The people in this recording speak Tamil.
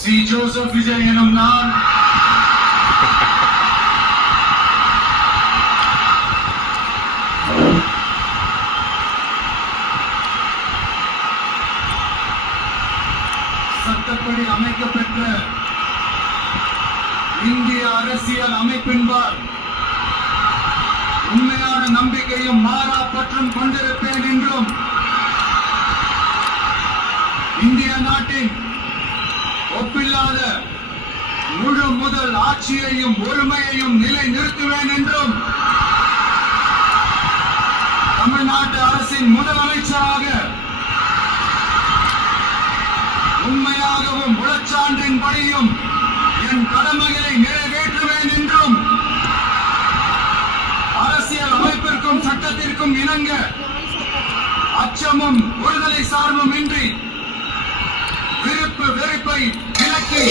சி ஜோசப் விஜய் எனும் நான் சட்டப்படி அமைக்கப்பெற்ற இந்திய அரசியல் அமைப்பின்பால் உண்மையான நம்பிக்கையும் மாறா பற்றும் கொண்டிருப்பேன் என்றும் இந்திய நாட்டின் ஒப்பில்லாத முழு முதல் ஆட்சியையும் ஒருமையையும் நிலை நிறுத்துவேன் என்றும் தமிழ்நாட்டு அரசின் முதலமைச்சராக உண்மையாகவும் உளச்சான்றின்படியும் என் கடமைகளை நிறைவேற்றுவேன் என்றும் அரசியல் அமைப்பிற்கும் சட்டத்திற்கும் இணங்க அச்சமும் ஒருதலை சார்பும் இன்றி விருப்பு வெறுப்பை விலக்கி